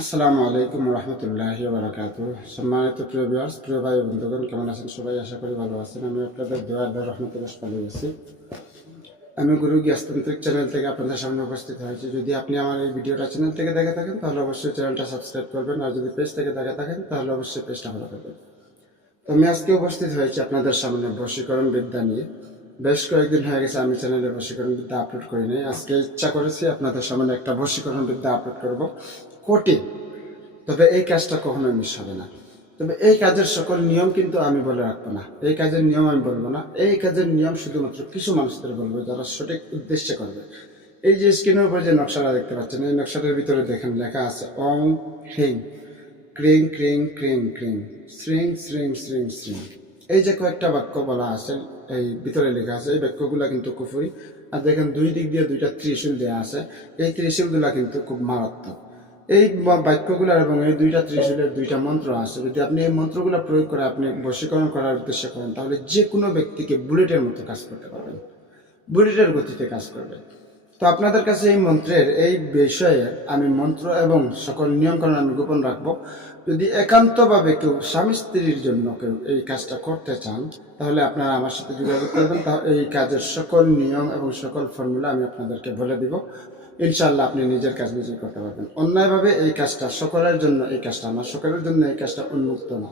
আসসালামু আলাইকুম রহমতুল্লাহি বারাকাত সম্মানিত প্রিয় বিয়ার্স প্রিয় ভাই বন্ধুগণ, কেমন আছেন সবাই? আশা করি ভালো আছেন। আমি আপনাদের দোয়ার দোয়ার রহমতুল্লাহ ভালো আছি। আমি গুরু গ্যাসতান্ত্রিক চ্যানেল থেকে আপনাদের সামনে উপস্থিত হয়েছি। যদি আপনি আমার এই ভিডিওটা চ্যানেল থেকে দেখে থাকেন, তাহলে অবশ্যই চ্যানেলটা সাবস্ক্রাইব করবেন। আর যদি পেজ থেকে দেখে থাকেন, তাহলে অবশ্যই পেজটা ভালো করবেন। তো আমি আজকে উপস্থিত হয়েছি আপনাদের সামনে বশীকরণ বিদ্যা নিয়ে। বেশ কয়েকদিন হয়ে গেছে আমি চ্যানেলে বশীকরণ বিদ্যা আপলোড করি নাই। আজকে ইচ্ছা করেছি আপনাদের সামনে একটা বশীকরণ বিদ্যা আপলোড করব। কঠিন। তবে এই কাজটা কখনোই মিস হবে না। তবে এই কাজের সকল নিয়ম কিন্তু আমি বলে রাখব না। এই কাজের নিয়ম আমি বলব না। এই কাজের নিয়ম শুধুমাত্র কিছু মানুষদের বলব যারা সঠিক উদ্দেশ্যে করবে। এই যে স্ক্রিনের উপর যে নকশাটা দেখতে পাচ্ছেন, এই নকশাটার ভিতরে দেখেন লেখা আছে অং হিং। ক্রিং ক্রিং ক্রিং ক্রিং। শ্রিং শ্রিং শ্রিং শ্রিং। এই যে কয়েকটা বাক্য বলা আছে, এই ভিতরে লেখা আছে, এই বাক্যগুলো কিন্তু কুফুরি। আর দেখেন দুই দিক দিয়ে দুইটা ত্রিশূল দেওয়া আছে। এই ত্রিশূলগুলা কিন্তু খুব মারাত্মক। এই বাক্যগুলো এবং এই দুইটা ত্রিশূলের দুইটা মন্ত্র আছে, যদি আপনি এই মন্ত্রগুলো প্রয়োগ করে আপনি বশীকরণ করার উদ্দেশ্য করেন, তাহলে যে কোনো ব্যক্তিকে বুলেটের মতো কাজ করতে পারবেন। বুলেটের গতিতে কাজ করবে তো আপনাদের কাছে এই মন্ত্রের এই বিষয়ে আমি মন্ত্র এবং সকল নিয়মকানুন আমি গোপন রাখব। যদি একান্তভাবে কেউ স্বামী স্ত্রীর জন্য কেউ এই কাজটা করতে চান, তাহলে আপনারা আমার সাথে যোগাযোগ করবেন। এই কাজের সকল নিয়ম এবং সকল ফর্মুলা আমি আপনাদেরকে বলে দিব। ইনশাল্লাহ আপনি নিজের কাজ নিজে করতে পারবেন। অন্যায়ভাবে এই কাজটা সকলের জন্য, এই কাজটা না সকলের জন্য, এই কাজটা উন্মুক্ত না।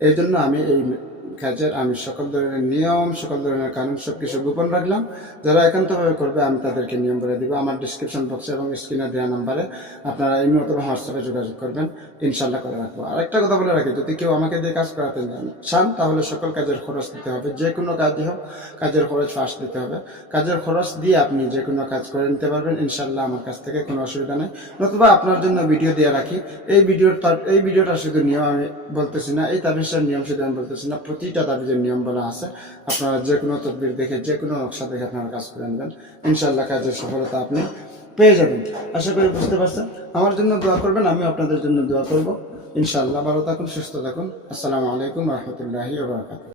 এই জন্য আমি এই কাজের আমি সকল ধরনের নিয়ম, সকল ধরনের কানুন সব কিছু গোপন রাখলাম। যারা একান্তভাবে করবে, আমি তাদেরকে নিয়ম বলে দিব। আমার ডিসক্রিপশন বক্সে এবং স্ক্রিনে দেওয়া নাম্বারে আপনারা এই অথবা হোয়াটসঅ্যাপে যোগাযোগ করবেন। ইনশাল্লাহ করে রাখব। আর একটা কথা বলে রাখি, যদি কেউ আমাকে দিয়ে কাজ করাতে চান, তাহলে সকল কাজের খরচ দিতে হবে। যে কোনো কাজই হোক, কাজের খরচ ফার্স্ট দিতে হবে। কাজের খরচ দিয়ে আপনি যে কোনো কাজ করে নিতে পারবেন। ইনশাল্লাহ আমার কাছ থেকে কোনো অসুবিধা নেই। নতুবা আপনার জন্য ভিডিও দিয়ে রাখি। এই ভিডিওর এই ভিডিওটা শুধু নিয়ম আমি বলতেছি না, এই তাবিজের নিয়ম শুধু আমি বলতেছি না প্রতিটা তাবিজের নিয়ম বলা আছে, আপনারা যে কোনো তদবির দেখে যে কোনো নকশা দেখে আপনারা কাজ করে নেবেন। ইনশাল্লাহ কাজের সফলতা আপনি পেয়ে যাবেন। আশা করি বুঝতে পারছেন। আমার জন্য দোয়া করবেন আমি আপনাদের জন্য দোয়া করব। ইনশাল্লাহ ভালো থাকুন, সুস্থ থাকুন। আসসালামু আলাইকুম রহমতুল্লাহি